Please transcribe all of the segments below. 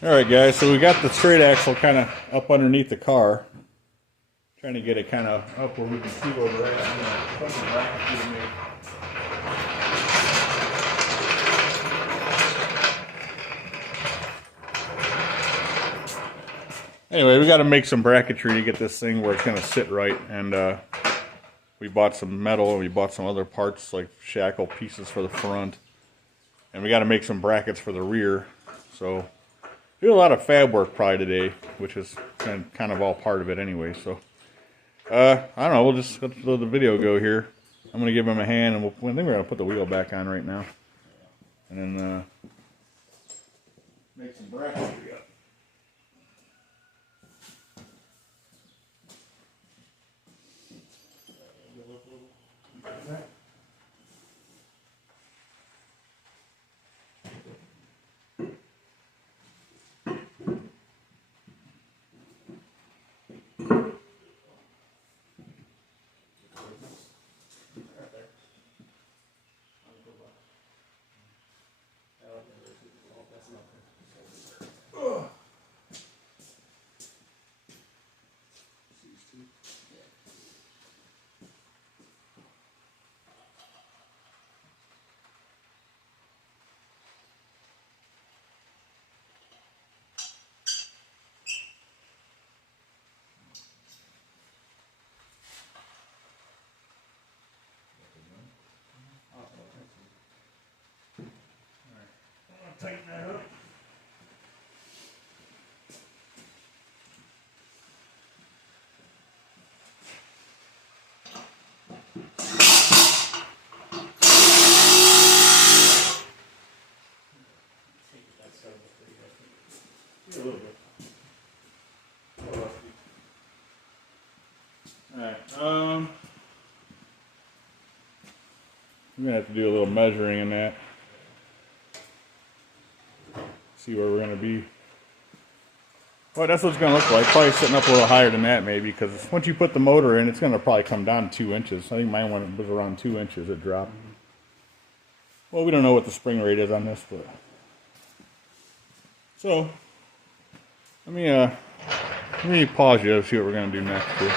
Alright guys, so we got the straight axle kind of up underneath the car. Trying to get it kind of up where we can see where we're at. I'm gonna put some brackets in there. Anyway, we got to make some bracketry to get this thing where it's going to sit right. And we bought some metal and we bought some other parts like shackle pieces for the front. And we got to make some brackets for the rear. So do a lot of fab work probably today, which is kind of all part of it anyway. So I don't know, we'll just let the video go here. I'm going to give him a hand, and I think we're going to put the wheel back on right now. And then make some bracketry up. Tighten that up. A little bit. Alright, I'm gonna have to do a little measuring in that. See where we're gonna be. Well, that's what it's gonna look like. Probably sitting up a little higher than that, maybe, because once you put the motor in, it's gonna probably come down 2 inches. I think mine was around 2 inches. It dropped. Well, we don't know what the spring rate is on this, but so let me pause you to see what we're gonna do next here.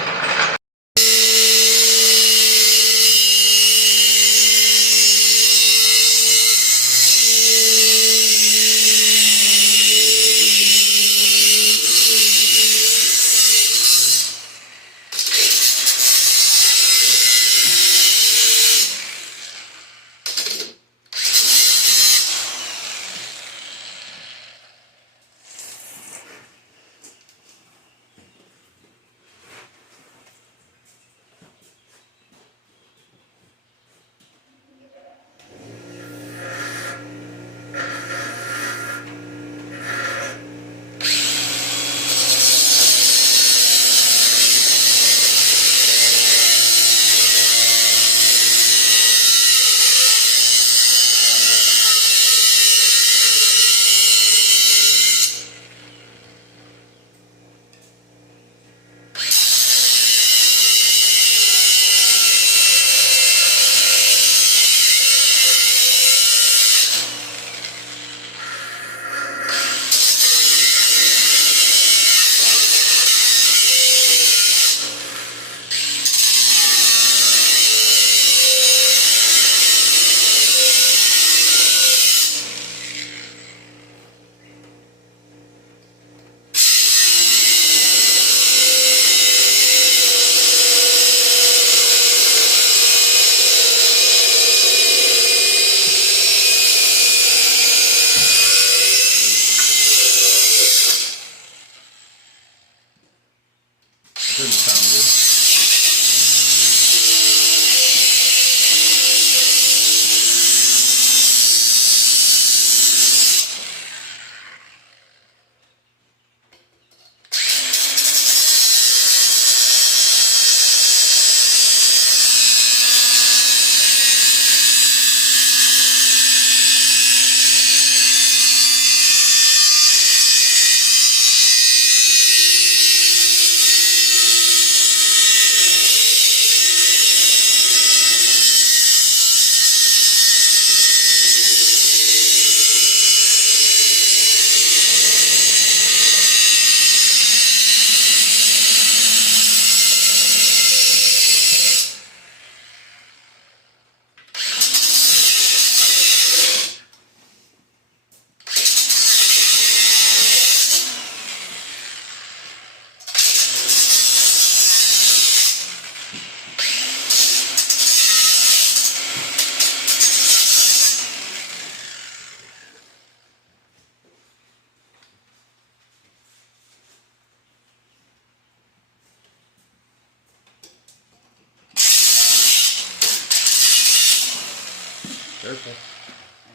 Careful.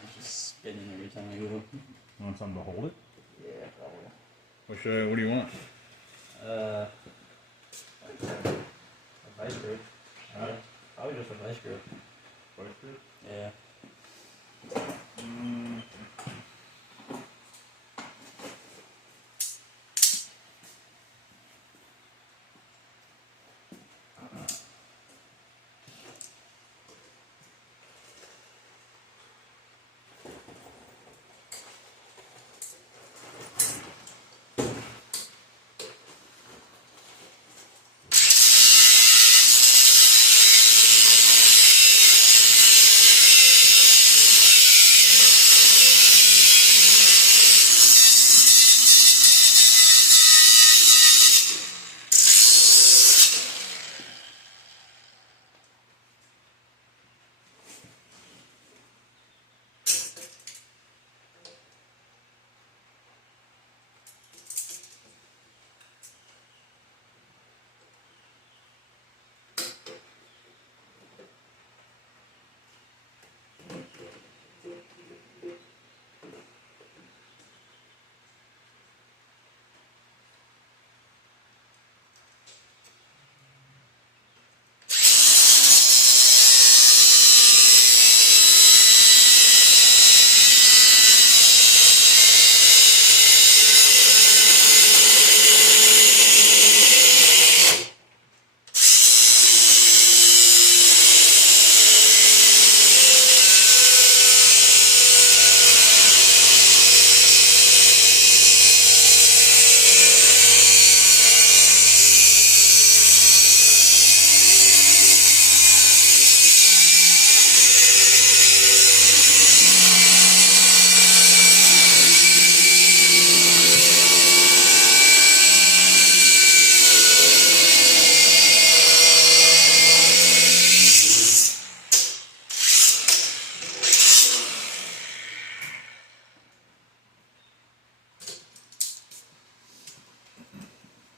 It's just spinning every time I go. You want something to hold it? Yeah, probably. What do you want? A vice grip. Probably just a vice grip. Vice grip? Yeah.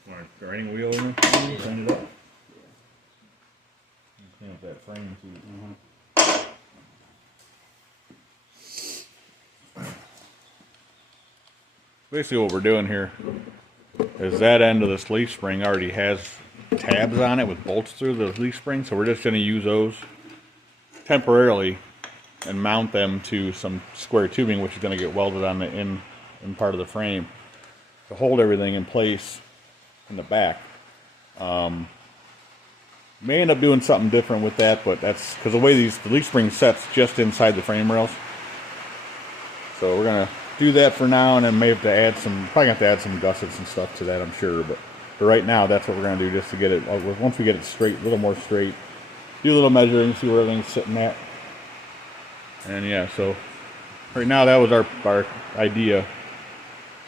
Want a grinding wheel in there? Clean it up. Clean up that frame too. Basically what we're doing here is that end of this leaf spring already has tabs on it with bolts through the leaf spring, so we're just going to use those temporarily and mount them to some square tubing, which is going to get welded on the in part of the frame to hold everything in place in the back. May end up doing something different with that, but that's because the way the leaf spring sets just inside the frame rails. So we're gonna do that for now, and then may have to add probably have to add some gussets and stuff to that, I'm sure. But for right now, that's what we're gonna do, just to get it. Once we get it straight, a little more straight, do a little measuring, see where everything's sitting at. And yeah, so right now that was our idea.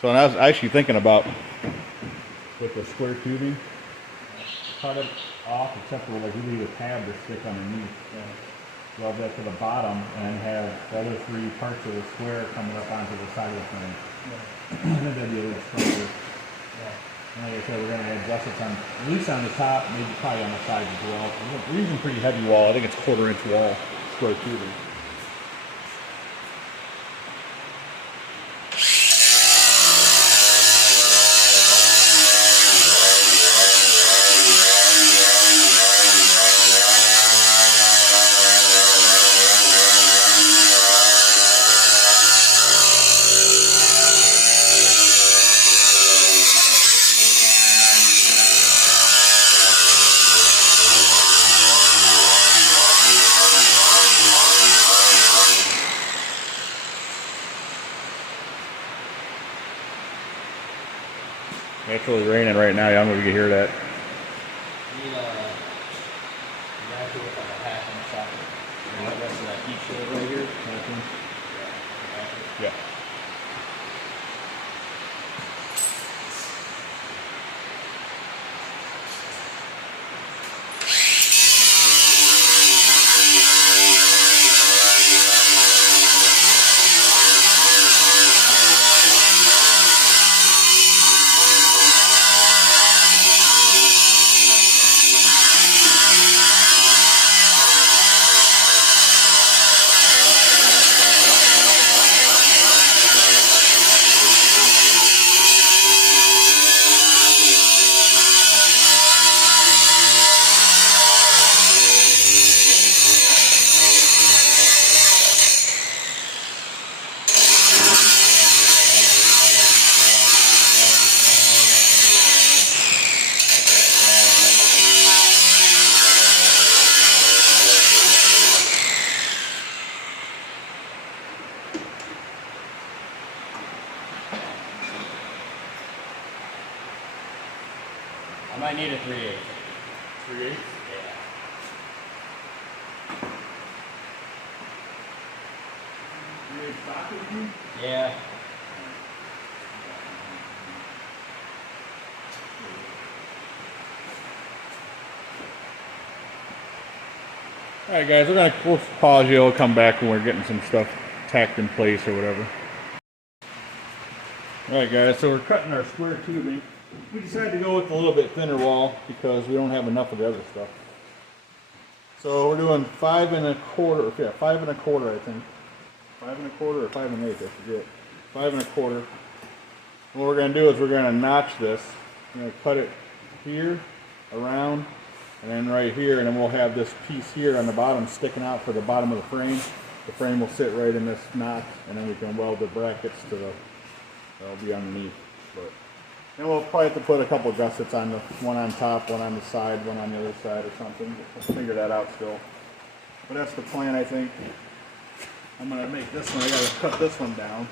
So I was actually thinking about with the square tubing, cut it off except for like we leave a tab to stick underneath. Weld that to the bottom and have the other three parts of the square coming up onto the side of the frame. And then that'd be a little stronger. And like I said, we're going to add gussets on, at least on the top, maybe probably on the sides as well. We're using pretty heavy wall. I think it's 1/4 inch wall, square tubing. It's really raining right now. I don't know if you can hear that. You need to with like a 1/2 inch socket. And the rest of that heat shield right here. Yeah. might need a 3/8. 3/8. Yeah. Yeah. Alright guys, we'll pause you, we'll come back when we're getting some stuff tacked in place or whatever. Alright guys, so we're cutting our square tubing. We decided to go with a little bit thinner wall because we don't have enough of the other stuff. So we're doing 5 1/4, yeah, 5 1/4 I think. 5 1/4 or 5 1/8, I forget. 5 1/4. What we're going to do is we're going to notch this. We're going to cut it here, around, and then right here, and then we'll have this piece here on the bottom sticking out for the bottom of the frame. The frame will sit right in this notch, and then we can weld the brackets to the, that'll be underneath. But then we'll probably have to put a couple of gussets on the one on top, one on the side, one on the other side or something. We'll figure that out still. But that's the plan, I think. I'm going to make this one, I got to cut this one down.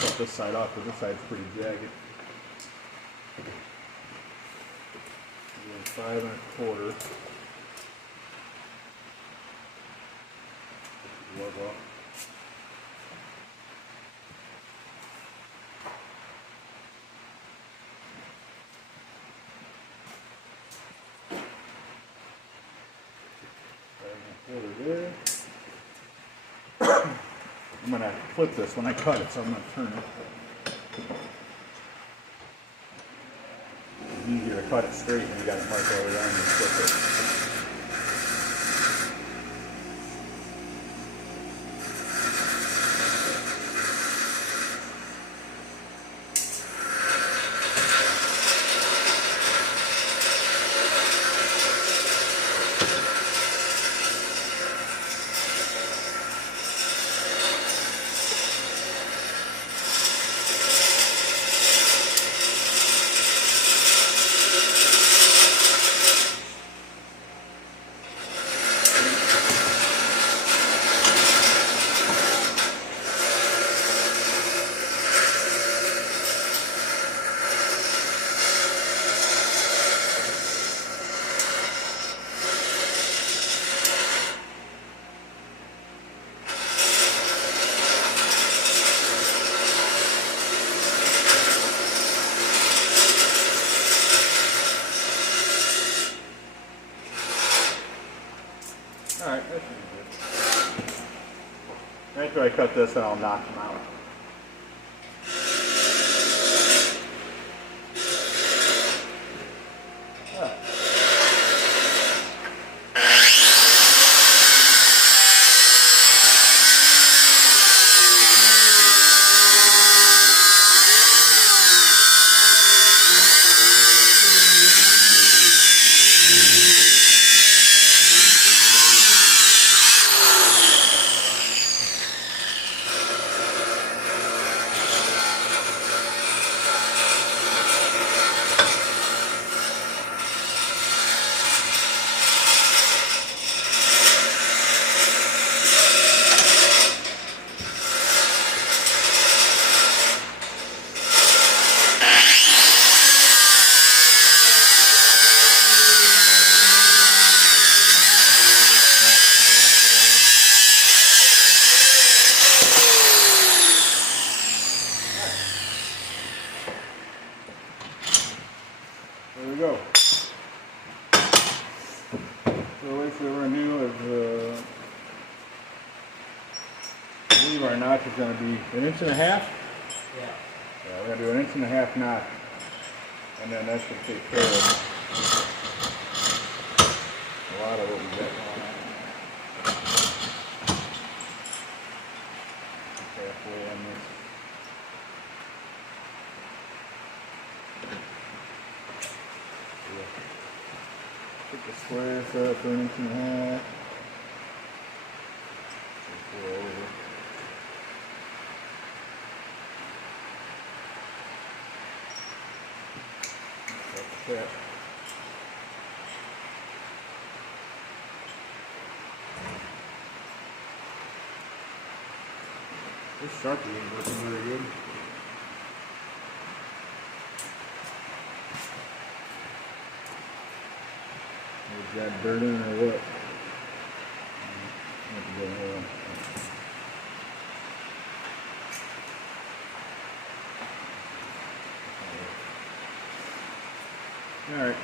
Cut this side off because this side's pretty jagged. 5 1/4. There. I'm going to flip this when I cut it, so I'm going to turn it. It's easier to cut it straight when you got it marked all the way down and flip it. Alright, that should be good. After I cut this, then I'll knock them out. There we go. So basically what we're going to do is, I believe our notch is going to be 1.5 inches. Yeah, we're going to do 1.5 inch notch. And then that should take care of a lot of what we got going on. Halfway on this. Put the squares up for 1.5 inches. Go over. Like that. This Sharpie ain't working very good. Is that burning or what? All right.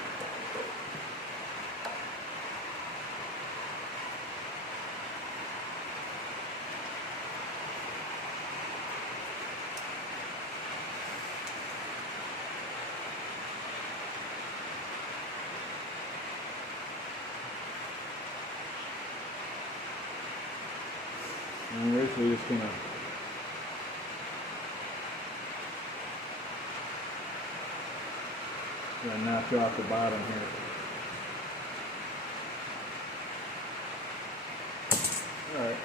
And we're basically just gonna notch off the bottom here. All right.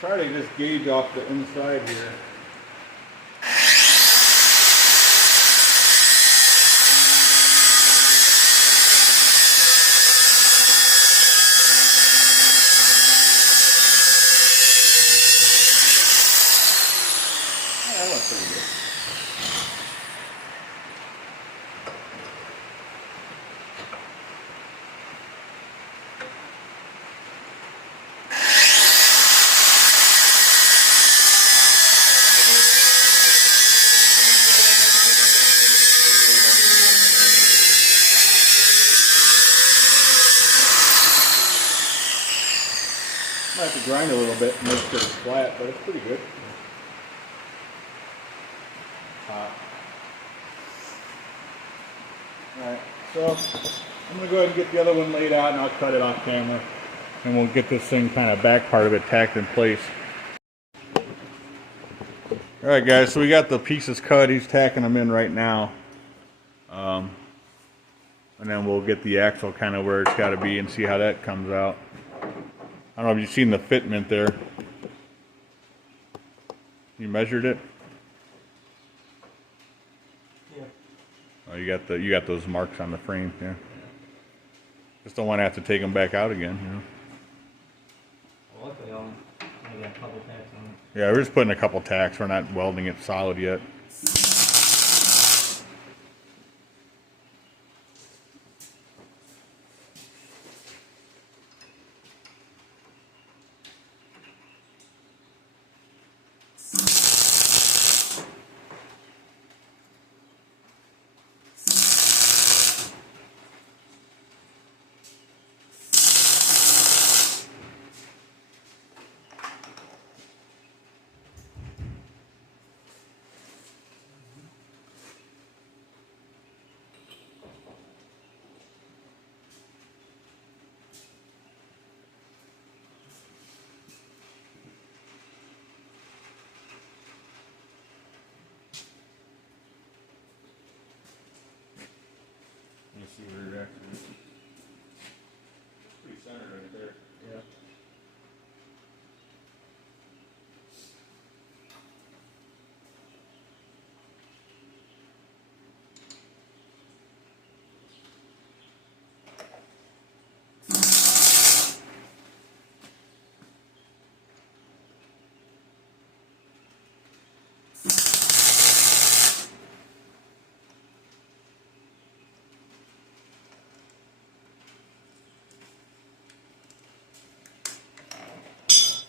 Try to just gauge off the inside here. Yeah, that looks pretty good. Might have to grind a little bit and make sure it's flat, but it's pretty good. Alright, so I'm going to go ahead and get the other one laid out and I'll cut it off camera. And we'll get this thing kind of back part of it tacked in place. Alright guys, so we got the pieces cut. He's tacking them in right now. And then we'll get the axle kind of where it's got to be and see how that comes out. I don't know if you've seen the fitment there. You measured it? Yeah. Oh, you got those marks on the frame, yeah. Just don't want to have to take them back out again, you know. Well, luckily I got a couple tacks on it. Yeah, we're just putting a couple tacks. We're not welding it solid yet.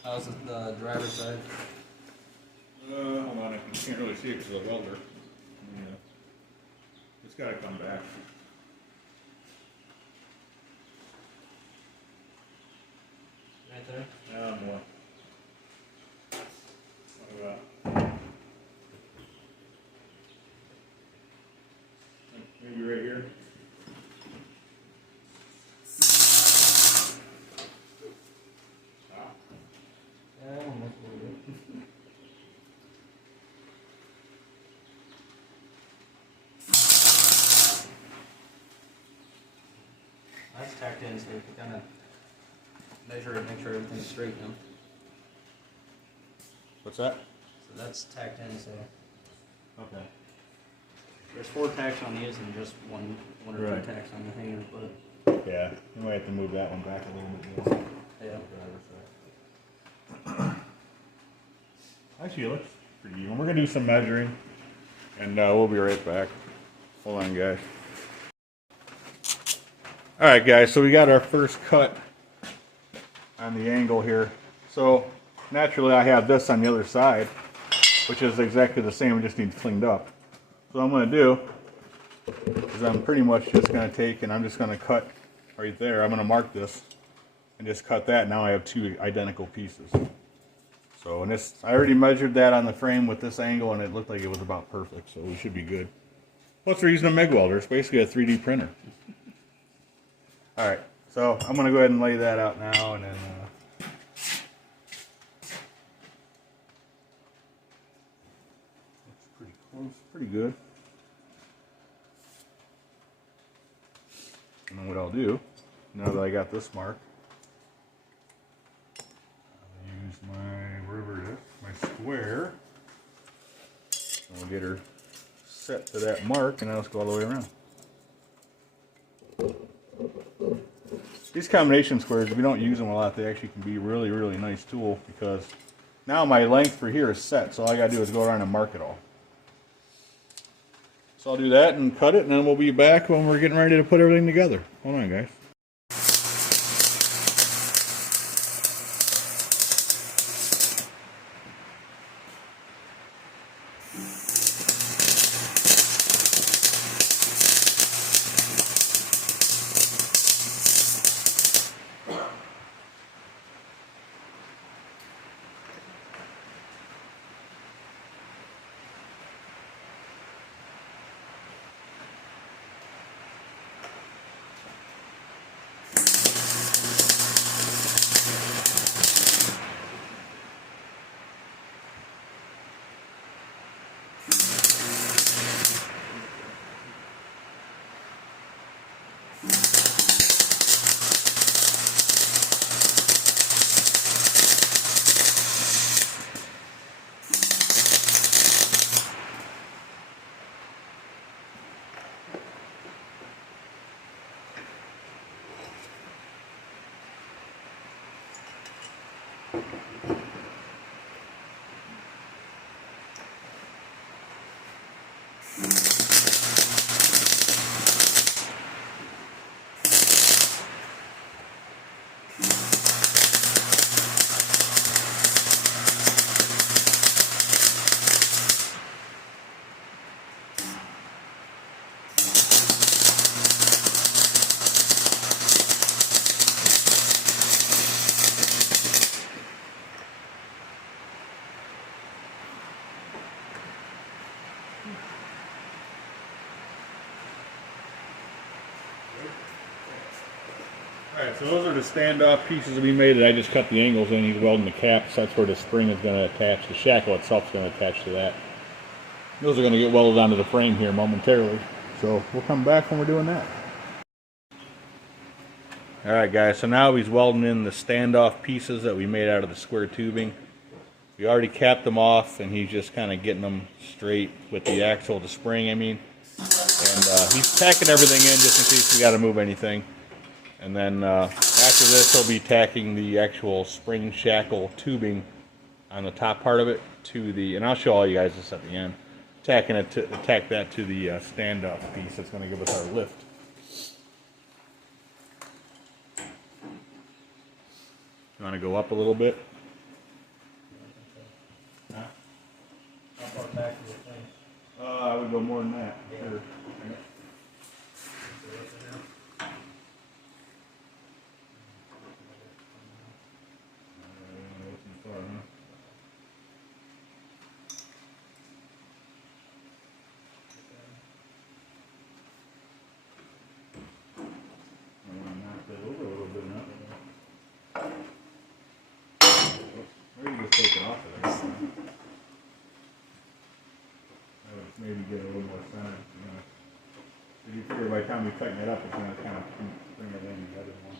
How's the driver's side? Hold on, I can't really see it because of the welder. Yeah. It's got to come back. Right there? Yeah, more. What about? Maybe right here. Yeah, almost a little bit. That's tacked in, so you can kind of measure it, make sure everything's straight now. What's that? So that's tacked in, so Okay. there's 4 tacks on these and just one or Right. 2 tacks on the hanger, but Yeah, you might have to move that one back a little bit more. yeah. Actually, it looks pretty even. We're gonna do some measuring, and we'll be right back. Hold on, guys. All right, guys. So we got our first cut on the angle here. So naturally, I have this on the other side, which is exactly the same. We just need cleaned up. So what I'm gonna do is I'm pretty much just gonna take and I'm just gonna cut right there. I'm gonna mark this and just cut that. Now I have 2 identical pieces. So, and this, I already measured that on the frame with this angle and it looked like it was about perfect, so we should be good. Plus we're using a MIG welder, it's basically a 3D printer. Alright, so I'm going to go ahead and lay that out now and then... Looks pretty close, pretty good. And then what I'll do, now that I got this mark, use my, wherever it is, my square. And we'll get her set to that mark and now let's go all the way around. These combination squares, if you don't use them a lot, they actually can be really, really nice tool because now my length for here is set, so all I gotta do is go around and mark it all. So I'll do that and cut it and then we'll be back when we're getting ready to put everything together. Hold on, guys. Alright, so those are the standoff pieces that we made that I just cut the angles in. He's welding the caps. That's where the spring is going to attach. The shackle itself is going to attach to that. Those are going to get welded onto the frame here momentarily. So we'll come back when we're doing that. Alright guys, so now he's welding in the standoff pieces that we made out of the square tubing. We already capped them off and he's just kind of getting them straight with the axle, the spring I mean. And he's tacking everything in just in case we got to move anything. And then after this, he'll be tacking the actual spring shackle tubing on the top part of it to the, and I'll show all you guys this at the end, tack that to the standoff piece that's going to give us our lift. You want to go up a little bit? go more than that. Yeah. Sure. Take it off of there. Maybe get a little more center. You know. You figure by the time we tighten it up, it's going to kind of bring it in together more.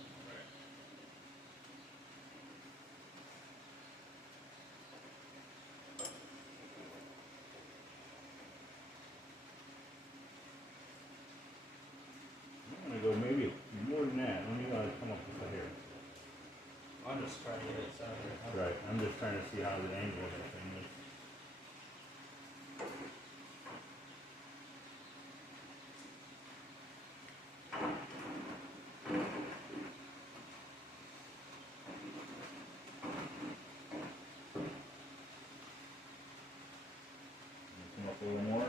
I'm going to go maybe more than that. Let me come up with the hair. I'm just trying to get it centered. Right. I'm just trying to see how the angle of that thing is. Come up a little more.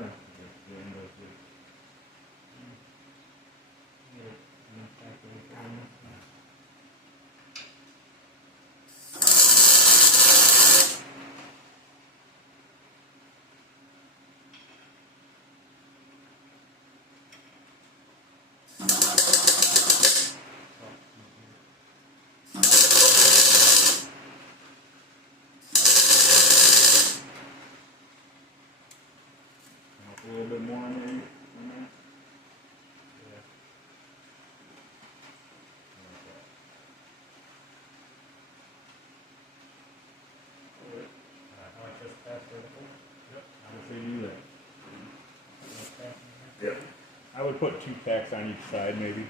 A little bit more in there. Yep. I would put 2 tacks on each side, maybe.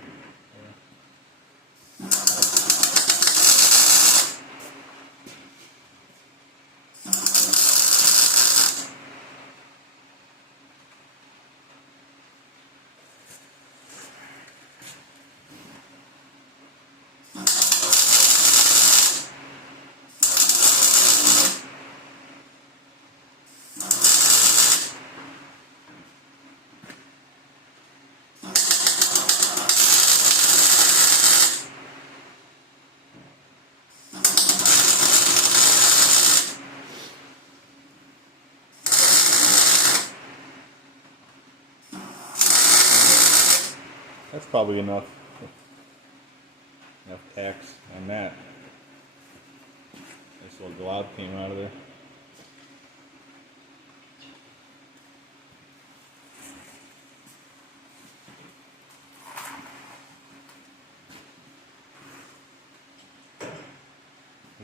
That's probably enough. Enough tacks on that. Nice little glob came out of there.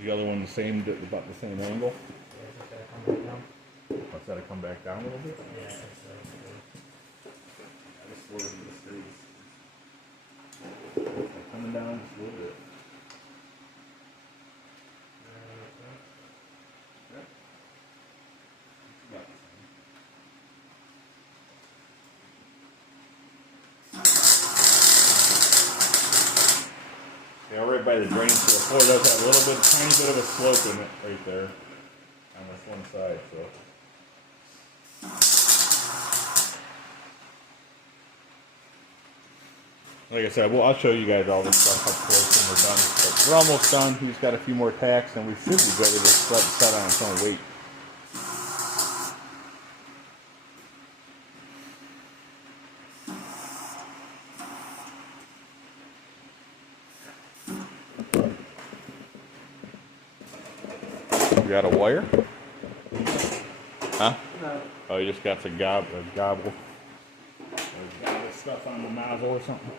The other one the same, about the same angle. What's that? Come back down a little bit. Yeah, it's Just slow it the screws. Coming down just a little bit. Yeah, right by the drain, so the floor does have a little bit, tiny bit of a slope in it right there on this one side. So. Like I said, well, I'll show you guys all this stuff up close when we're done. But we're almost done. He's got a few more tacks, and we should be ready to set on its own weight. You got a wire? Huh? No. Oh, you just got the gobble. Gobble stuff on the nozzle or something.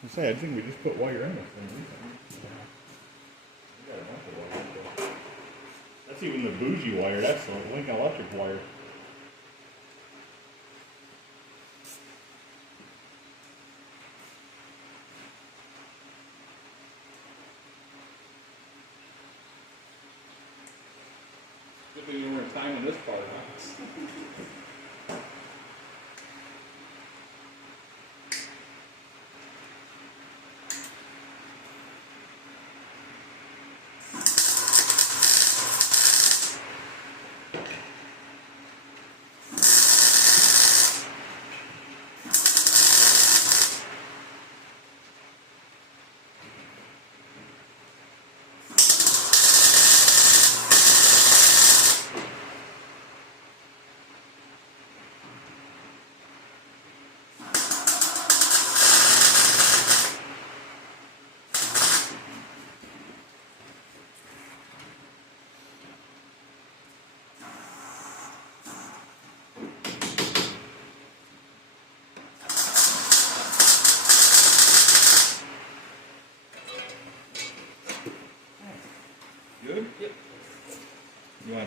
I say, I think we just put wire in this thing recently. We got a bunch of wire. That's even the bougie wire. That's the Lincoln Electric wire. Good thing you weren't timing this part, huh?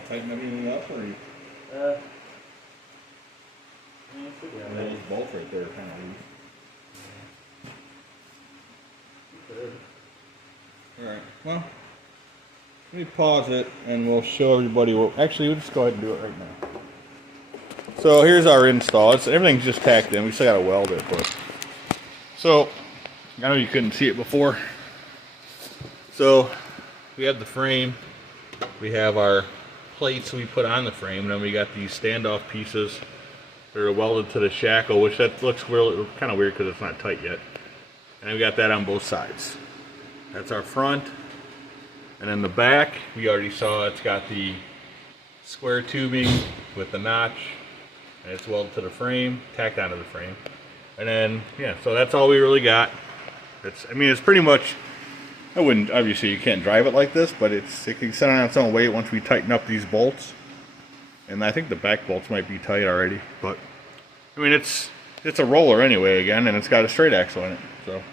want to tighten everything up, or you? Those bolts right there are kind of loose. Alright, well, let me pause it and we'll show everybody what. Actually, we'll just go ahead and do it right now. So here's our install. Everything's just tacked in. We still got to weld it, but. So, I know you couldn't see it before. So, we have the frame. We have our plates we put on the frame, and then we got these standoff pieces that are welded to the shackle, which that looks kind of weird because it's not tight yet. And then we got that on both sides. That's our front. And then the back, we already saw it's got the square tubing with the notch, and it's welded to the frame, tacked onto the frame. And then, yeah, so that's all we really got. I mean, it's pretty much, obviously you can't drive it like this, but it can set on its own weight once we tighten up these bolts. And I think the back bolts might be tight already, but I mean, it's a roller anyway again, and it's got a straight axle in it. So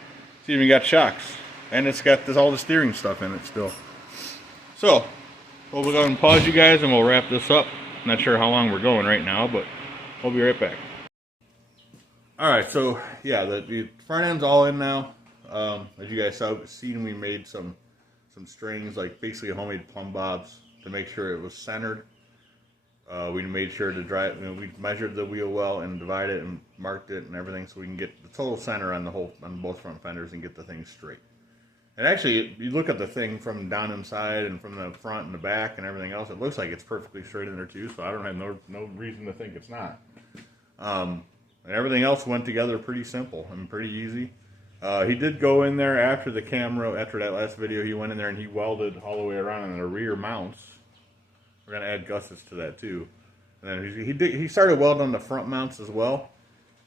it's even got shocks, and it's got all the steering stuff in it still. So we'll go ahead and pause you guys, and we'll wrap this up. Not sure how long we're going right now, but we'll be right back. All right, so yeah, the front end's all in now. As you guys seen, we made some strings, like basically homemade plumb bobs, to make sure it was centered. We made sure to we measured the wheel well and divided it and marked it and everything, so we can get the total center on both front fenders and get the thing straight. And actually, you look at the thing from down inside and from the front and the back and everything else, it looks like it's perfectly straight in there too. So I don't have no reason to think it's not. And everything else went together pretty simple and pretty easy. He did go in there after that last video. He went in there and he welded all the way around on the rear mounts. We're gonna add gussets to that too. And then he started welding on the front mounts as well.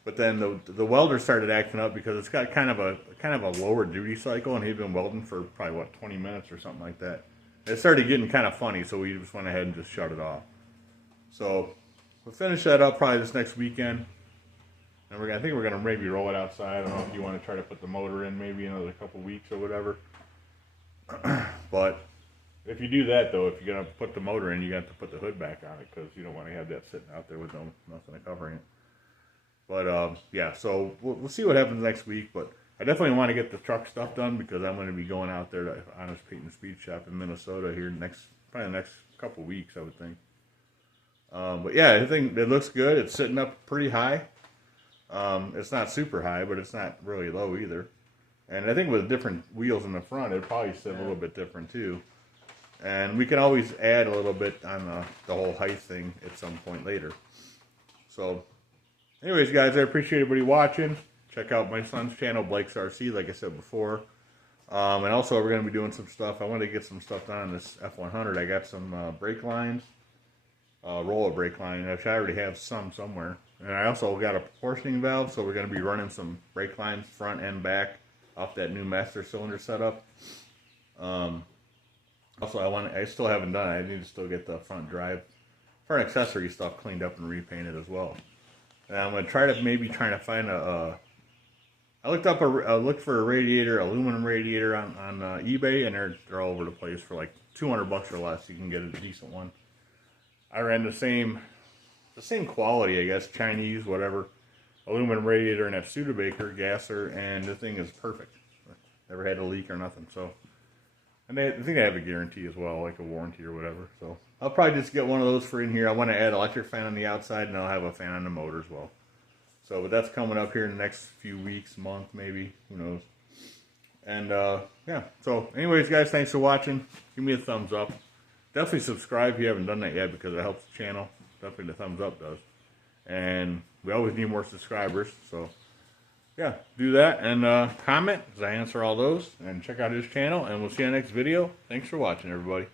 But then the welder started acting up because it's got kind of a lower duty cycle, and he'd been welding for probably 20 minutes or something like that. It started getting kind of funny, so we just went ahead and just shut it off. So we'll finish that up probably this next weekend. And I think we're gonna maybe roll it outside. I don't know if you want to try to put the motor in maybe in another couple weeks or whatever. But if you do that though, if you're gonna put the motor in, you got to put the hood back on it because you don't want to have that sitting out there with nothing covering it. But yeah, so we'll see what happens next week. But I definitely want to get the truck stuff done because I'm going to be going out there to Honest Paint Speed Shop in Minnesota here probably the next couple weeks, I would think. But yeah, I think it looks good. It's sitting up pretty high. It's not super high, but it's not really low either. And I think with different wheels in the front, it'd probably sit a little bit different too. And we can always add a little bit on the whole height thing at some point later. So anyways, guys, I appreciate everybody watching. Check out my son's channel, Blake's RC, like I said before. And also, we're going to be doing some stuff. I wanted to get some stuff done on this F100. I got some brake lines, roller brake line, which I already have somewhere. And I also got a proportioning valve, so we're going to be running some brake lines front and back off that new master cylinder setup. Also, I still haven't done it. I need to still get the front accessory stuff cleaned up and repainted as well. And I'm going to try to find I looked for a radiator, aluminum radiator on eBay, and they're all over the place for like $200 or less. You can get a decent one. I ran the same quality, I guess, Chinese, whatever, aluminum radiator in that Studebaker gasser, and the thing is perfect. Never had a leak or nothing. So, and I think they have a guarantee as well, like a warranty or whatever. So I'll probably just get one of those for in here. I want to add electric fan on the outside, and I'll have a fan on the motor as well. So, but that's coming up here in the next few weeks, month maybe, who knows. And yeah, so anyways, guys, thanks for watching. Give me a thumbs up. Definitely subscribe if you haven't done that yet, because it helps the channel. Definitely the thumbs up does. And we always need more subscribers, so yeah, do that. And comment, because I answer all those. And check out his channel, and we'll see you in the next video. Thanks for watching, everybody.